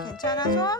괜찮아서?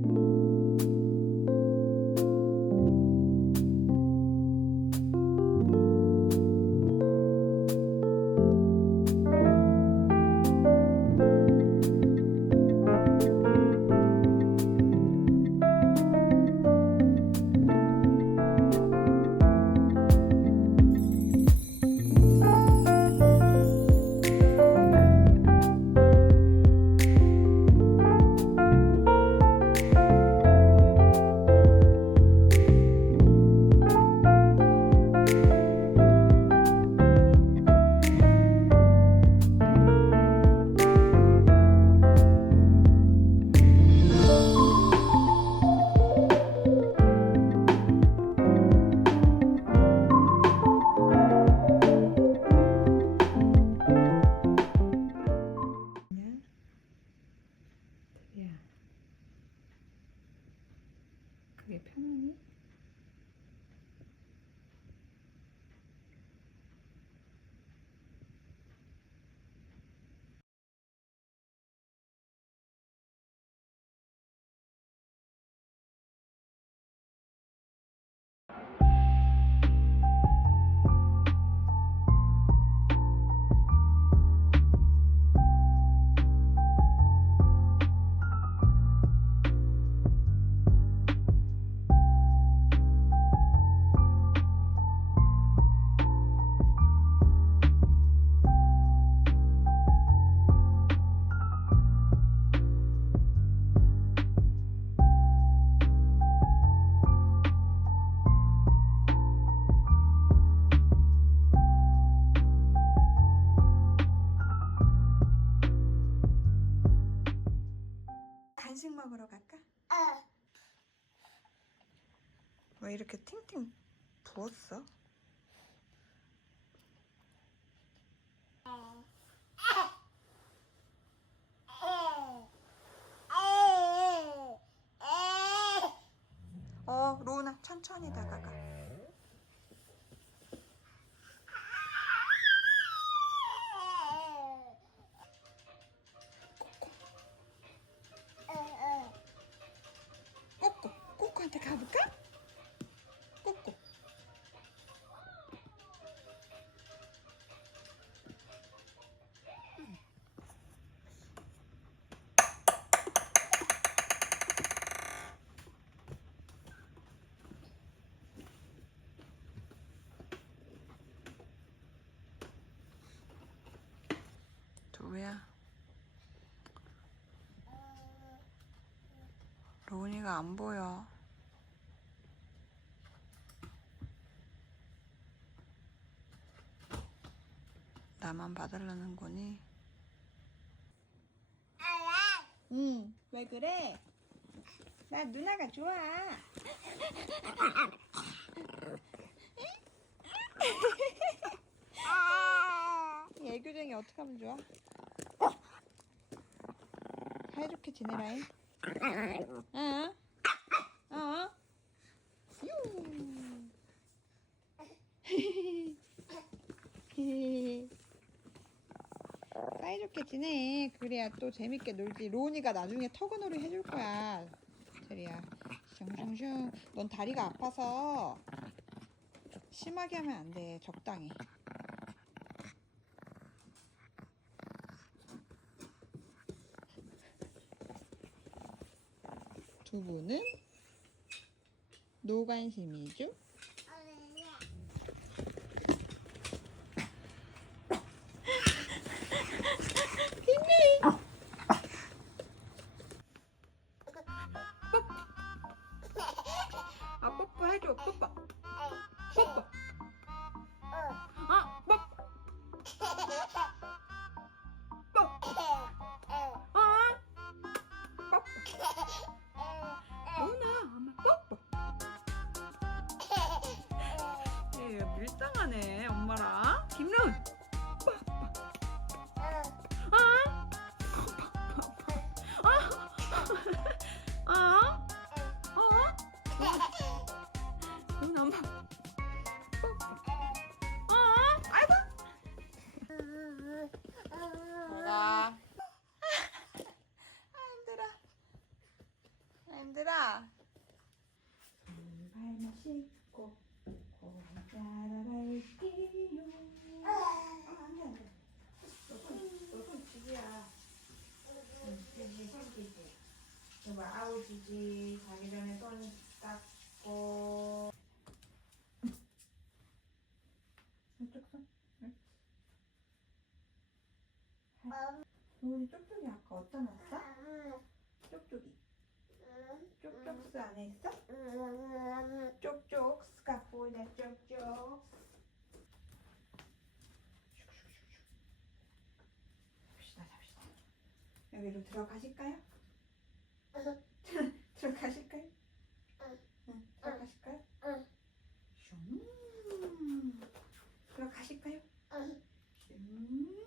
you 왜 이렇게 팅팅 부었어? 어, 로우나 천천히 다가가. 꼬꼬. 꼬꼬한테 가볼까? 꾹꾹 도로야. 로운이가 안 보여. 나만 봐달라는 거니? 응, 왜 그래? 나 누나가 좋아. 애교쟁이 어떻게 하면 좋아? 사이좋게 지내라잉. 어? 어? 유. 사이좋게 지내. 그래야 또 재밌게 놀지. 로운이가 나중에 터그놀이 해줄 거야. 제리야. 슝슝슝. 넌 다리가 아파서 심하게 하면 안 돼. 적당히. 두 분은 노관심이죠? 우리 쪽쪽이 아까 어디다 놨어? 쪽쪽이 쪽쪽스 안에 있어? 쪽쪽스가 보이네 쪽쪽 잡시다 잡시다 여기로 들어가실까요? 들어가실까요? 응 들어가실까요? 슝 들어가실까요? 슝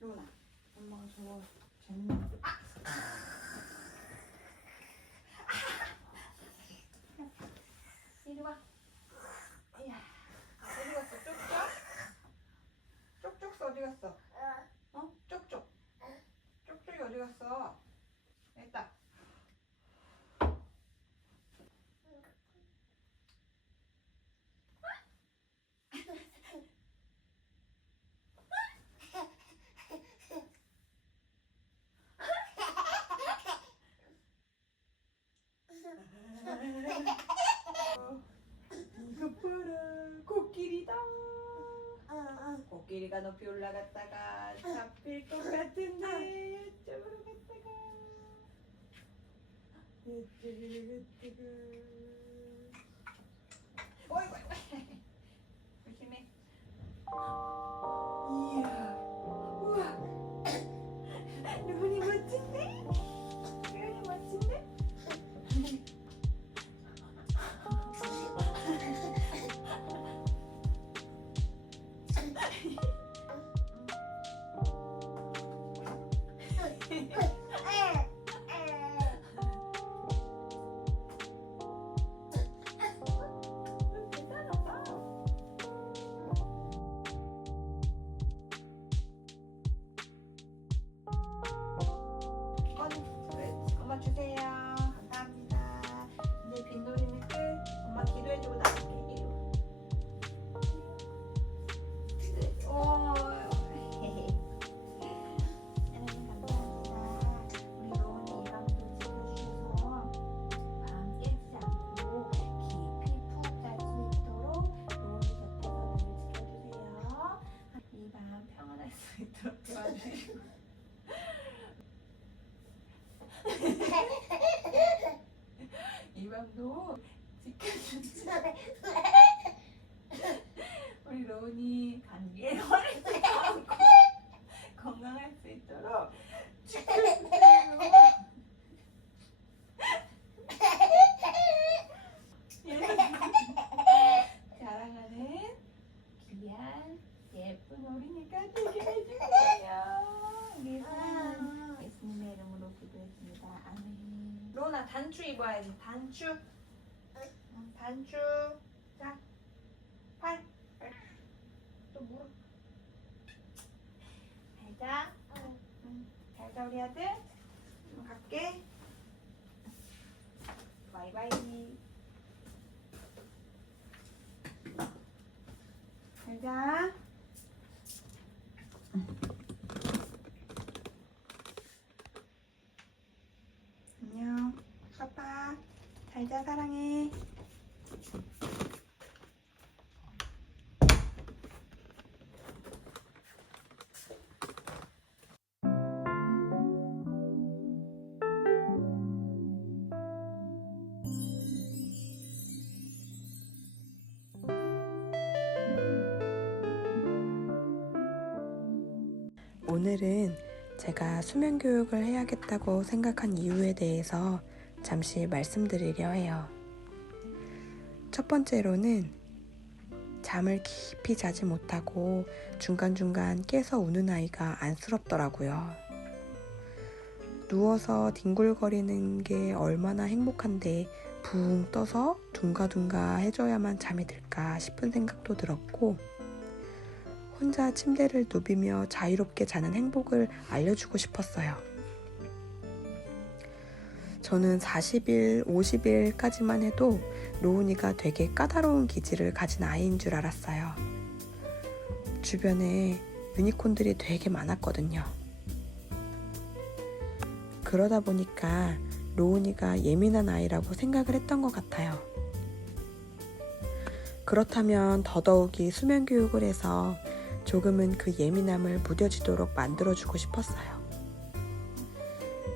로나 엄마가 저거 재밌는 거 아! 이리 와 이야 어디 갔어 쪽쪽? 쪽쪽스 어디 갔어? 어? 쪽쪽 쪽쪽이 어디 갔어? 됐다 이거 봐라 코끼리다 코끼리가 높이 올라갔다가 잡힐 것 같은데. 이쪽으로 갔다가. 이쪽으로 갔다가 어이구. 조심해 이 밤도 지켜주지 우리 로운이 감기에 걸리지 않고 건강할 수 있도록 지켜주세요 사랑하는 귀한 예쁜 어린이가 되게 해주세요. 우리 사랑하는 예수님의 이름으로 기도했습니다. 아멘. 로나 입어야지. 단추. 응, 단추. 자, 팔. 팔. 또 무릎. 잘 자. 응, 잘 자 우리 아들. 응, 갈게. 바이바이. 잘 자. 안녕. 아빠. 잘자 사랑해. 오늘은 제가 수면 교육을 해야겠다고 생각한 이유에 대해서 잠시 말씀드리려 해요. 첫 번째로는 잠을 깊이 자지 못하고 중간중간 깨서 우는 아이가 안쓰럽더라고요. 누워서 뒹굴거리는 게 얼마나 행복한데 붕 떠서 둥가둥가 해줘야만 잠이 들까 싶은 생각도 들었고 혼자 침대를 누비며 자유롭게 자는 행복을 알려주고 싶었어요. 저는 40일, 50일까지만 해도 로운이가 되게 까다로운 기질을 가진 아이인 줄 알았어요. 주변에 유니콘들이 되게 많았거든요. 그러다 보니까 로운이가 예민한 아이라고 생각을 했던 것 같아요. 그렇다면 더더욱이 수면 교육을 해서 조금은 그 예민함을 무뎌지도록 만들어주고 싶었어요.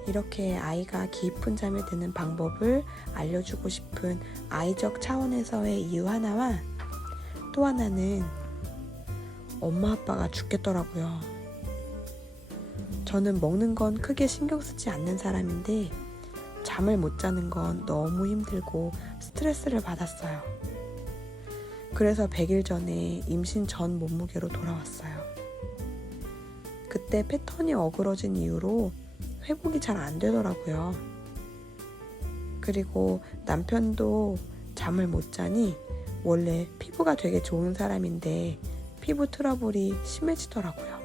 이렇게 아이가 깊은 잠에 드는 방법을 알려주고 싶은 아이적 차원에서의 이유 하나와 또 하나는 엄마 아빠가 죽겠더라고요. 저는 먹는 건 크게 신경 쓰지 않는 사람인데 잠을 못 자는 건 너무 힘들고 스트레스를 받았어요. 그래서 100일 전에 임신 전 몸무게로 돌아왔어요. 그때 패턴이 어그러진 이후로 회복이 잘 안 되더라고요. 그리고 남편도 잠을 못 자니 원래 피부가 되게 좋은 사람인데 피부 트러블이 심해지더라고요.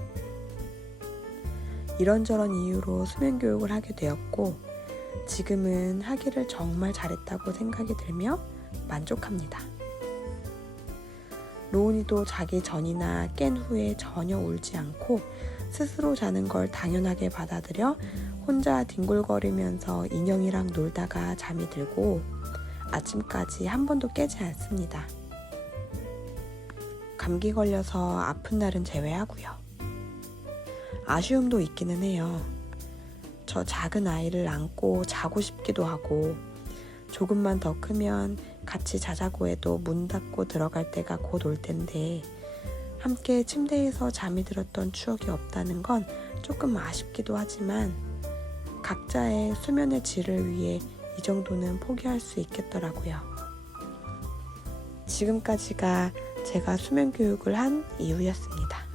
이런저런 이유로 수면 교육을 하게 되었고 지금은 하기를 정말 잘했다고 생각이 들며 만족합니다. 로운이도 자기 전이나 깬 후에 전혀 울지 않고 스스로 자는 걸 당연하게 받아들여 혼자 뒹굴거리면서 인형이랑 놀다가 잠이 들고 아침까지 한 번도 깨지 않습니다. 감기 걸려서 아픈 날은 제외하고요. 아쉬움도 있기는 해요. 저 작은 아이를 안고 자고 싶기도 하고 조금만 더 크면 같이 자자고 해도 문 닫고 들어갈 때가 곧 올 텐데 함께 침대에서 잠이 들었던 추억이 없다는 건 조금 아쉽기도 하지만 각자의 수면의 질을 위해 이 정도는 포기할 수 있겠더라고요. 지금까지가 제가 수면 교육을 한 이유였습니다.